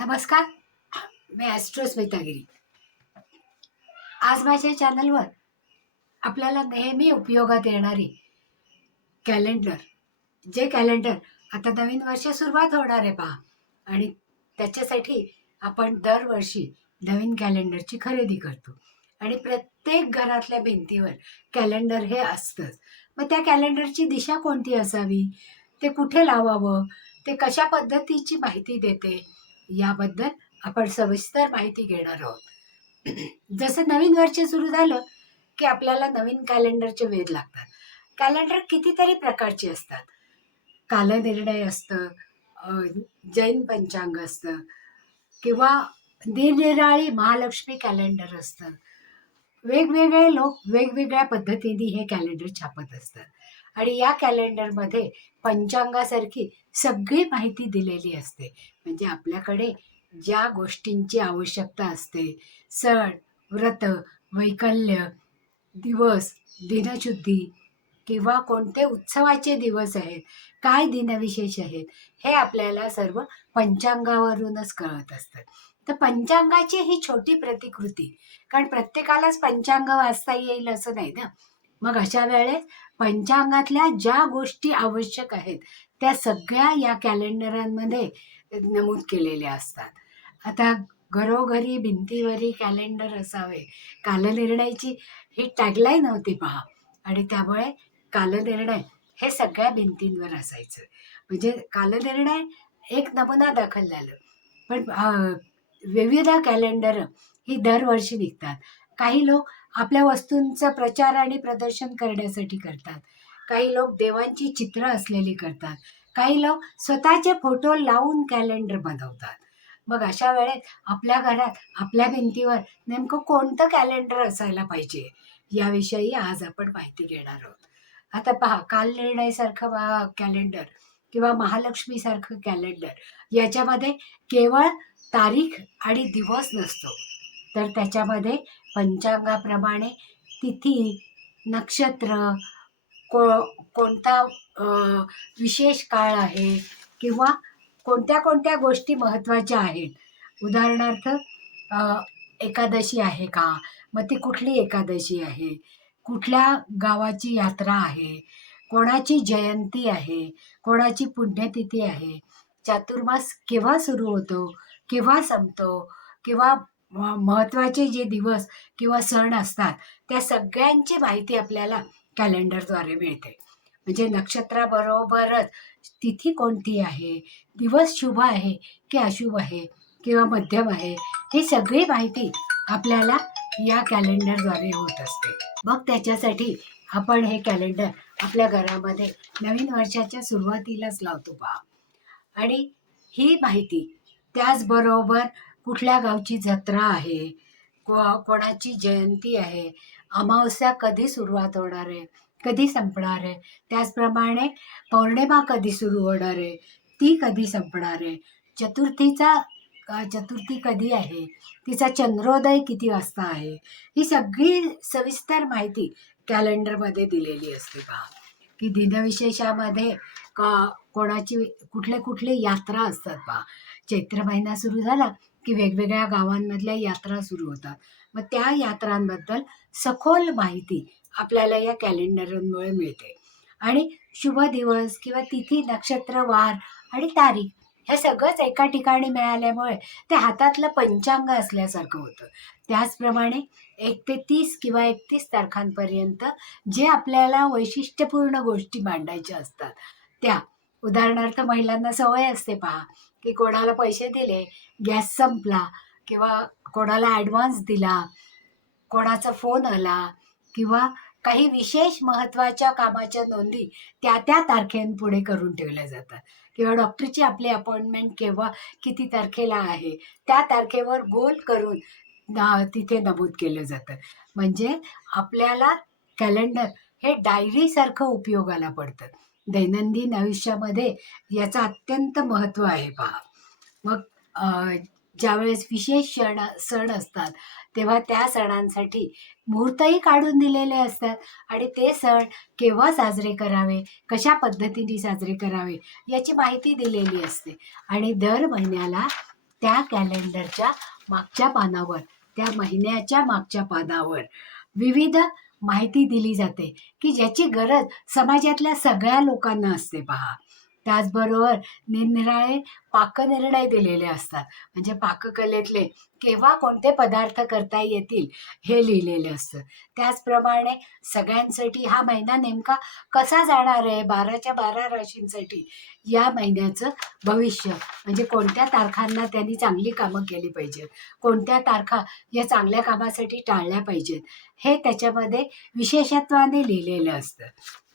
नमस्कार. मी ॲस्ट्रो स्मितागिरी आज माझ्या चॅनलवर आपल्याला नेहमी उपयोगात येणारी कॅलेंडर. जे कॅलेंडर आता नवीन वर्ष सुरुवात होणार आहे पहा. आणि त्याच्यासाठी आपण दरवर्षी नवीन कॅलेंडरची खरेदी करतो. आणि प्रत्येक घरातल्या भिंतीवर कॅलेंडर हे असतंच. मग त्या कॅलेंडरची दिशा कोणती असावी? ते कुठे लावावं? ते कशा पद्धतीची माहिती देते? याबद्दल आपण सविस्तर माहिती घेणार आहोत. जसं नवीन वर्ष सुरू झालं की आपल्याला नवीन कॅलेंडरचे वेध लागतात. कॅलेंडर कितीतरी प्रकारचे असतात. कालनिर्णय असतं जैन पंचांग असतं किंवा निरनिराळी महालक्ष्मी कॅलेंडर असतं. वेगवेगळे लोक वेगवेगळ्या पद्धतीने हे कॅलेंडर छापत असतात. आणि या कॅलेंडरमध्ये पंचांगासारखी सगळी माहिती दिलेली असते. म्हणजे आपल्याकडे ज्या गोष्टींची आवश्यकता असते सण व्रत वैकल्य दिवस दिनशुद्धी किंवा कोणते उत्सवाचे दिवस आहेत काय दिनविशेष आहेत हे आपल्याला सर्व पंचांगावरूनच कळत असतं. तर पंचांगाची ही छोटी प्रतिकृती कारण प्रत्येकालाच पंचांग वाचता येईल असं नाही ना? मग अशा वेळेस पंचांगातल्या ज्या गोष्टी आवश्यक आहेत त्या सगळ्या या कॅलेंडरांमध्ये नमूद केलेल्या असतात. आता घरोघरी भिंतीवरी कॅलेंडर असावे कालनिर्णयाची ही टॅगलाईन होती पहा. आणि त्यामुळे कालनिर्णय हे सगळ्या भिंतींवर असायचं. म्हणजे कालनिर्णय एक नमुना दाखल झालं. पण विविध कॅलेंडर ही दरवर्षी निघतात. काही लोक आपल्या वस्तूंचा प्रचार आणि प्रदर्शन करण्यासाठी करतात. काही लोक देवांची चित्र असलेली करतात. काही लोक स्वतःचे फोटो लावून कॅलेंडर बनवतात. मग अशा वेळेत आपल्या घरात आपल्या भिंतीवर नेमकं कोणतं कॅलेंडर असायला पाहिजे? याविषयी आज आपण माहिती घेणार आहोत. आता पहा काल निर्णयसारखं कॅलेंडर किंवा महालक्ष्मीसारखं कॅलेंडर याच्यामध्ये केवळ तारीख आणि दिवस नसतो. तर त्याच्यामध्ये पंचांगाप्रमाणे तिथी नक्षत्र को कोणता विशेष काळ आहे किंवा कोणत्या कोणत्या गोष्टी महत्त्वाच्या आहेत? उदाहरणार्थ एकादशी आहे का? मग ती कुठली एकादशी आहे? कुठल्या गावाची यात्रा आहे? कोणाची जयंती आहे? कोणाची पुण्यतिथी आहे? चातुर्मास केव्हा सुरू होतो? केव्हा संपतो? किंवा महत्त्वाचे जे दिवस किंवा सण असतात त्या सगळ्यांची माहिती आपल्याला कॅलेंडरद्वारे मिळते. म्हणजे नक्षत्राबरोबरच तिथी कोणती आहे दिवस शुभ आहे की अशुभ आहे किंवा मध्यम आहे ही सगळी माहिती आपल्याला या कॅलेंडरद्वारे होत असते. मग त्याच्यासाठी आपण हे कॅलेंडर आपल्या घरामध्ये नवीन वर्षाच्या सुरुवातीलाच लावतो पहा. आणि ही माहिती त्याचबरोबर कुठल्या गावची जत्रा आहे? को कोणाची जयंती आहे? अमावस्या कधी सुरुवात होणार आहे? कधी संपणार आहे? त्याचप्रमाणे पौर्णिमा कधी सुरू होणार आहे? ती कधी संपणार आहे? चतुर्थीचा चतुर्थी कधी आहे? तिचा चंद्रोदय किती वाजता आहे? ही सगळी सविस्तर माहिती कॅलेंडरमध्ये दिलेली असते पहा की दिनविशेषामध्ये का कोणाची कुठले कुठले यात्रा असतात बा. चैत्र महिना सुरू झाला की वेगवेगळ्या गावांमधल्या यात्रा सुरू होतात. मग त्या यात्रांबद्दल सखोल माहिती आपल्याला या कॅलेंडरमुळे मिळते. आणि शुभ दिवस किंवा तिथी नक्षत्र वार आणि तारीख हे सगळंच एका ठिकाणी मिळाल्यामुळे ते हातातलं पंचांग असल्यासारखं होतं. त्याचप्रमाणे एक ते तीस किंवा एकतीस तारखांपर्यंत जे आपल्याला वैशिष्ट्यपूर्ण गोष्टी मांडायच्या असतात. त्या उदाहरणार्थ महिलांना सवय असते पहा. की कोणाला पैसे दिले गॅस संपला किंवा कोणाला ॲडव्हान्स दिला कोणाचा फोन आला किंवा काही विशेष महत्त्वाच्या कामाच्या नोंदी त्या त्या तारखेपुढे करून ठेवल्या जातात. किंवा डॉक्टरची आपली अपॉइंटमेंट केव्हा किती तारखेला आहे त्या तारखेवर गोल करून तिथे नमूद केलं जातं. म्हणजे आपल्याला कॅलेंडर हे डायरीसारखं उपयोगाला पडतं. दैनंदिन आयुष्यामध्ये याचं अत्यंत महत्त्व आहे पहा मग ज्यावेळेस विशेष सण सण असतात तेव्हा त्या सणांसाठी मुहूर्तही काढून दिलेले असतात. आणि ते सण केव्हा साजरे करावे कशा पद्धतीने साजरे करावे याची माहिती दिलेली असते. आणि दर महिन्याला त्या कॅलेंडरच्या मागच्या पानावर त्या महिन्याच्या मागच्या पानावर विविध माहिती दिली जाते की ज्याची गरज समाजातल्या सगळ्या लोकांना असते पहा. त्याचबरोबर निरनिराळे पाकनिर्णय दिलेले असतात. म्हणजे पाककलेतले केव्हा कोणते पदार्थ करता येतील हे लिहिलेलं असतं. त्याचप्रमाणे सगळ्यांसाठी हा महिना नेमका कसा जाणार आहे? बाराच्या बारा राशींसाठी या महिन्याचं भविष्य. म्हणजे कोणत्या तारखांना त्यांनी चांगली कामं केली पाहिजेत? कोणत्या तारखा या चांगल्या कामासाठी टाळल्या पाहिजेत? हे त्याच्यामध्ये विशेषत्वाने लिहिलेलं असतं.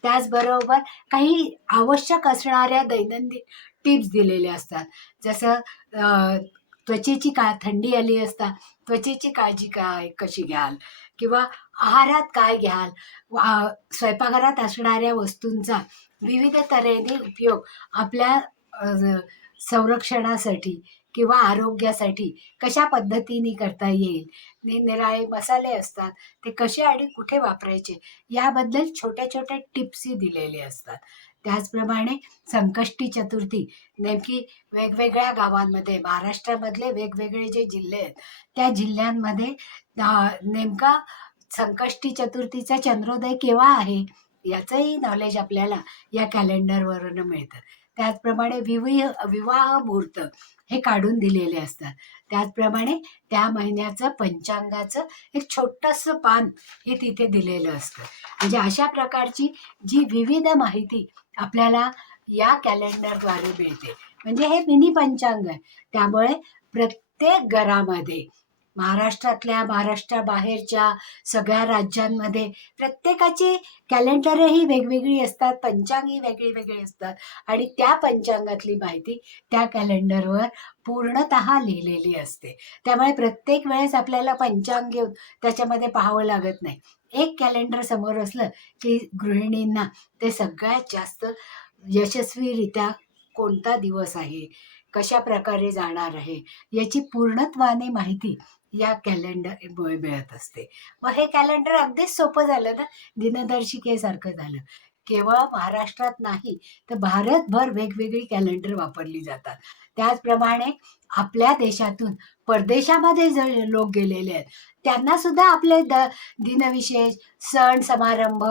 त्याचबरोबर काही आवश्यक असणाऱ्या दैनंदिन टिप्स दिलेले असतात. जसं त्वचेची का थंडी आली असता त्वचेची काळजी काय कशी घ्याल? किंवा आहारात काय घ्याल? वा- स्वयंपाकघरात असणाऱ्या वस्तूंचा विविध तऱ्हेने उपयोग आपल्या संरक्षणासाठी किंवा आरोग्यासाठी कशा पद्धतीने करता येईल? निरनिराळे मसाले असतात ते कसे आणि कुठे वापरायचे? याबद्दल छोट्या छोट्या टिप्सही दिलेले असतात. त्याचप्रमाणे संकष्टी चतुर्थी नेमकी वेगवेगळ्या गावांमध्ये महाराष्ट्रामधले वेगवेगळे जे जिल्हे आहेत त्या जिल्ह्यांमध्ये नेमका संकष्टी चतुर्थीचा चंद्रोदय केव्हा आहे याचंही नॉलेज आपल्याला या कॅलेंडरवरून मिळतं. त्याचप्रमाणे विविह विवाह मुहूर्त हे काढून दिलेले असतात. त्याचप्रमाणे त्या महिन्याचं पंचांगाचं एक छोटंसं पान हे तिथे दिलेलं असतं. म्हणजे अशा प्रकारची जी विविध माहिती आपल्याला या कॅलेंडरद्वारे मिळते. म्हणजे हे मिनी पंचांग आहे. त्यामुळे प्रत्येक घरामध्ये महाराष्ट्रातल्या महाराष्ट्राबाहेरच्या सगळ्या राज्यांमध्ये प्रत्येकाची कॅलेंडरही वेगवेगळी असतात पंचांगही वेगळी वेगळी असतात. आणि त्या पंचांगातली माहिती त्या कॅलेंडरवर पूर्णत लिहिलेली असते. त्यामुळे प्रत्येक वेळेस आपल्याला पंचांग घेऊन त्याच्यामध्ये पाहावं लागत नाही. एक कॅलेंडर समोर असलं की गृहिणींना ते सगळ्यात जास्त यशस्वीरित्या कोणता दिवस आहे? कशा प्रकारे जाणार आहे? याची पूर्णत्वाने माहिती या कॅलेंडरमुळे मिळत असते. मग हे कॅलेंडर अगदीच सोपं झालं ना? दिनदर्शिकेसारखं झालं. केवळ महाराष्ट्रात नाही तर भारतभर वेगवेगळी कॅलेंडर वापरली जातात. त्याचप्रमाणे आपल्या देशातून परदेशामध्ये जे लोक गेलेले आहेत त्यांना सुद्धा आपले द दिनविशेष सण समारंभ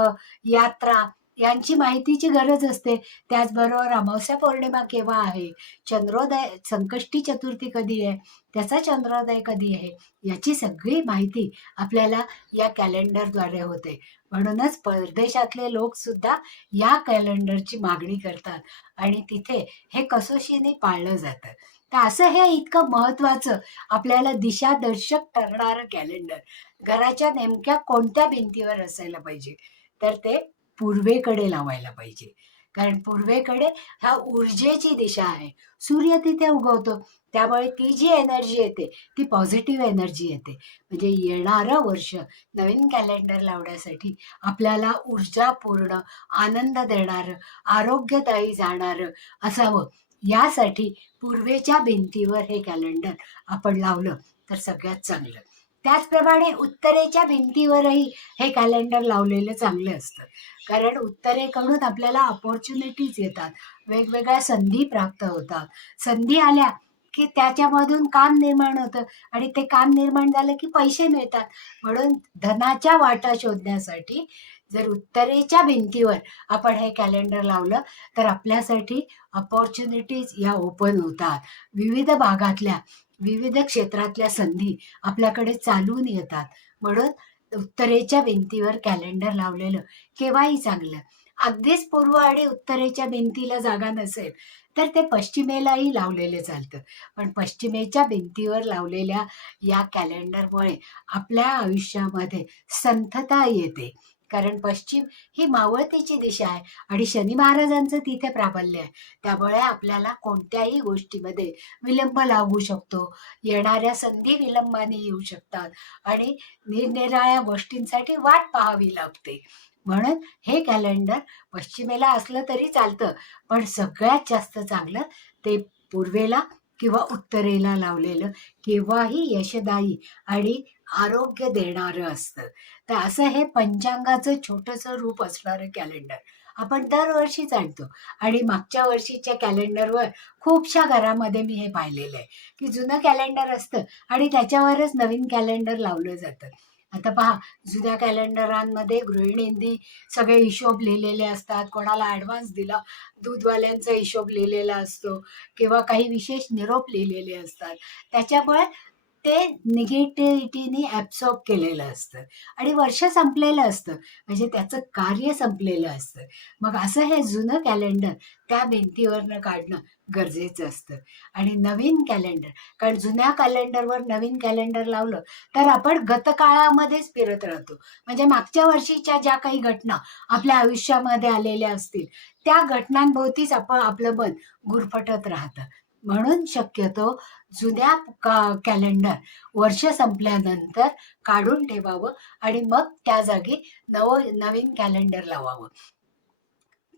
यात्रा यांची माहितीची गरज असते. त्याचबरोबर अमावस्या पौर्णिमा केव्हा आहे? चंद्रोदय संकष्टी चतुर्थी कधी आहे? त्याचा चंद्रोदय कधी आहे? याची सगळी माहिती आपल्याला या कॅलेंडरद्वारे होते. म्हणूनच परदेशातले लोक सुद्धा या कॅलेंडरची मागणी करतात आणि तिथे हे कसोशीने पाळलं जातं. तर असं हे इतकं महत्त्वाचं आपल्याला दिशादर्शक ठरणारं कॅलेंडर. घराच्या नेमक्या कोणत्या भिंतीवर असायला पाहिजे? तर ते पूर्वेकडे लावायला पाहिजे. कारण पूर्वेकडे ह्या ऊर्जेची दिशा आहे. सूर्य तिथे उगवतो. त्यामुळे ती जी एनर्जी येते ती पॉझिटिव्ह एनर्जी येते. म्हणजे येणारं वर्ष नवीन कॅलेंडर लावण्यासाठी आपल्याला ऊर्जापूर्ण आनंद देणारं आरोग्यदायी जाणारं असावं. यासाठी पूर्वेच्या भिंतीवर हे कॅलेंडर आपण लावलं तर सगळ्यात चांगलं. त्याचप्रमाणे उत्तरेच्या भिंतीवरही हे कॅलेंडर लावलेलं चांगलं असतं. कारण उत्तरेकडून आपल्याला अपॉर्च्युनिटीज येतात. वेगवेगळ्या संधी प्राप्त होतात. संधी आल्या की त्याच्यामधून काम निर्माण होतं आणि ते काम निर्माण झालं की पैसे मिळतात. म्हणून धनाच्या वाटा शोधण्यासाठी जर उत्तरेच्या भिंतीवर आपण हे कॅलेंडर लावलं तर आपल्यासाठी अपॉर्च्युनिटीज या ओपन होतात. विविध भागातल्या विविध क्षेत्रातल्या संधी आपल्याकडे चालून येतात. म्हणून उत्तरेच्या भिंतीवर कॅलेंडर लावलेलं केव्हाही चांगलं. अगदीच पूर्व आणि उत्तरेच्या भिंतीला जागा नसेल तर ते पश्चिमेलाही लावलेले चालतं. पण पश्चिमेच्या भिंतीवर लावलेल्या या कॅलेंडरमुळे आपल्या आयुष्यामध्ये संथता येते. कारण पश्चिम ही मावळतीची दिशा आहे आणि शनी महाराजांचं तिथे प्राबल्य आहे. त्यामुळे आपल्याला कोणत्याही गोष्टीमध्ये विलंब लागू शकतो. येणाऱ्या संधी विलंबाने येऊ शकतात आणि निरनिराळ्या गोष्टींसाठी वाट पाहावी लागते. म्हणून हे कॅलेंडर पश्चिमेला असलं तरी चालतं पण सगळ्यात जास्त चांगलं ते पूर्वेला किंवा उत्तरेला लावलेलं केव्हाही यशदायी आणि आरोग्य देणारं असतं. तर असं हे पंचांगाचं छोटंसं रूप असणारं कॅलेंडर आपण दरवर्षीच आणतो आणि मागच्या वर्षीच्या कॅलेंडरवर खूपशा घरामध्ये मी हे पाहिलेलं आहे. की जुनं कॅलेंडर असतं आणि त्याच्यावरच नवीन कॅलेंडर लावलं जातं. आता पहा जुन्या कॅलेंडरांमध्ये गृहिणींनी सगळे हिशोब लिहिलेले असतात. कोणाला ॲडव्हान्स दिला दूधवाल्यांचा हिशोब लिहिलेला असतो. किंवा काही विशेष निरोप लिहिलेले असतात. त्याच्यामुळे ते निगेटिव्हिटीने ॲब्सॉर्ब केलेलं असतं. आणि वर्ष संपलेलं असतं. म्हणजे त्याचं कार्य संपलेलं असतं. मग असं हे जुनं कॅलेंडर त्या भिंतीवरनं काढणं गरजेचं असतं. आणि नवीन कॅलेंडर कारण जुन्या कॅलेंडरवर नवीन कॅलेंडर लावलं तर आपण गतकाळामध्येच फिरत राहतो. म्हणजे मागच्या वर्षीच्या ज्या काही घटना आपल्या आयुष्यामध्ये आलेल्या असतील त्या घटनांभोवतीच आपण आपलं मन गुरफटत राहतं. म्हणून शक्यतो जुन्या का कॅलेंडर वर्ष संपल्यानंतर काढून ठेवावं आणि मग त्या जागी नव नवीन कॅलेंडर लावावं.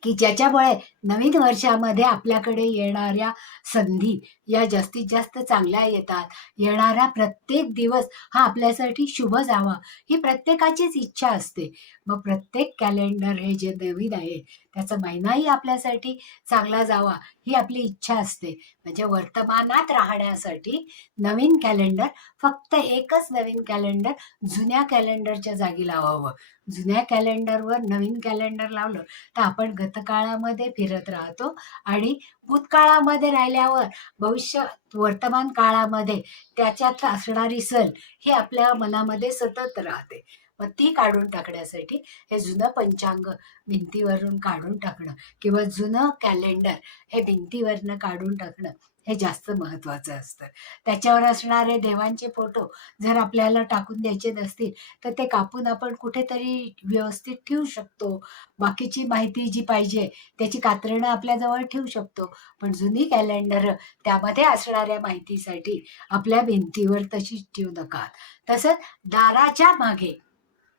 की ज्याच्यामुळे नवीन वर्षामध्ये आपल्याकडे येणाऱ्या संधी या जास्तीत जास्त चांगल्या येतात. येणारा प्रत्येक दिवस हा आपल्यासाठी शुभ जावा ही प्रत्येकाचीच इच्छा असते. मग प्रत्येक कॅलेंडर हे जे नवीन आहे त्याचा महिनाही आपल्यासाठी चांगला जावा ही आपली इच्छा असते. म्हणजे वर्तमानात राहण्यासाठी नवीन कॅलेंडर फक्त एकच नवीन कॅलेंडर जुन्या कॅलेंडरच्या जागी लावावं. जुन्या कॅलेंडरवर नवीन कॅलेंडर लावलं तर आपण गतकाळामध्ये फिरत राहतो आणि भूतकाळामध्ये राहिल्यावर भविष्य वर्तमान काळामध्ये त्याच्यात असणारी सल ही आपल्या मनामध्ये सतत राहते. मग ती काढून टाकण्यासाठी हे जुनं पंचांग भिंतीवरून काढून टाकणं किंवा जुनं कॅलेंडर हे भिंतीवरनं काढून टाकणं हे जास्त महत्वाचं असतं. त्याच्यावर असणारे देवांचे फोटो जर आपल्याला टाकून द्यायचे नसतील तर ते कापून आपण कुठेतरी व्यवस्थित ठेवू शकतो. बाकीची माहिती जी पाहिजे त्याची कात्रणं आपल्याजवळ ठेवू शकतो. पण जुनी कॅलेंडर त्यामध्ये असणाऱ्या माहितीसाठी आपल्या भिंतीवर तशीच ठेवू नका. तसंच दाराच्या मागे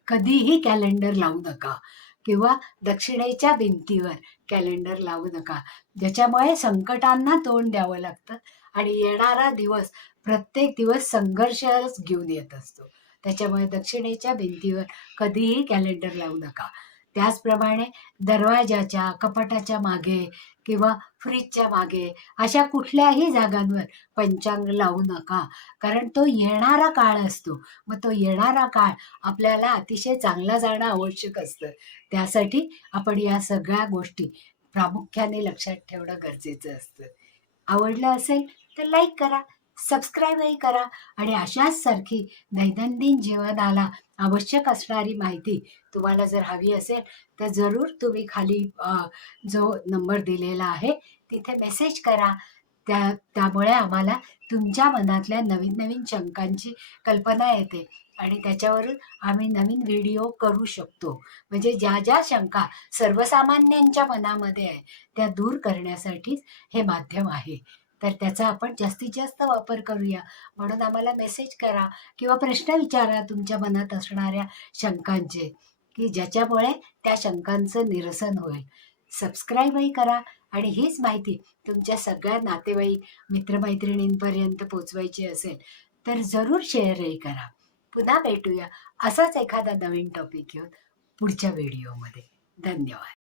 कधीही कॅलेंडर लावू नका. किंवा दक्षिणेच्या भिंतीवर कॅलेंडर लावू नका. ज्याच्यामुळे संकटांना तोंड द्यावं लागतं आणि येणारा दिवस प्रत्येक दिवस संघर्षच घेऊन येत असतो. त्याच्यामुळे दक्षिणेच्या भिंतीवर कधीही कॅलेंडर लावू नका. त्याचप्रमाणे दरवाजाच्या कपाटाच्या मागे किंवा फ्रीजच्या मागे अशा कुठल्याही जागांवर पंचांग लावू नका. कारण तो येणारा काळ असतो. मग तो येणारा काळ आपल्याला अतिशय चांगला जाणं आवश्यक असतं. त्यासाठी आपण या सगळ्या गोष्टी प्रामुख्याने लक्षात ठेवणं गरजेचं असतं. आवडलं असेल तर लाईक करा सबस्क्राईबही करा आणि अशाच सारखी दैनंदिन जीवनाला आवश्यक असणारी माहिती तुम्हाला जर हवी असेल तर जरूर तुम्ही खाली जो नंबर दिलेला आहे तिथे मेसेज करा. त्या त्यामुळे आम्हाला तुमच्या मनातल्या नवीन नवीन शंकांची कल्पना येते आणि त्याच्यावरून आम्ही नवीन व्हिडिओ करू शकतो. म्हणजे ज्या ज्या शंका सर्वसामान्यांच्या मनामध्ये आहे त्या दूर करण्यासाठीच हे माध्यम आहे. तर त्याचा आपण जास्तीत जास्त वापर करूया. म्हणून आम्हाला मेसेज करा किंवा प्रश्न विचारा तुमच्या मनात असणाऱ्या शंकांचे की ज्याच्यामुळे त्या शंकांचं निरसन होईल. सबस्क्राईबही करा आणि हीच माहिती तुमच्या सगळ्या नातेवाईक मित्रमैत्रिणींपर्यंत पोचवायची असेल तर जरूर शेअरही करा. पुन्हा भेटूया असाच एखादा नवीन टॉपिक घेऊन पुढच्या व्हिडिओमध्ये धन्यवाद.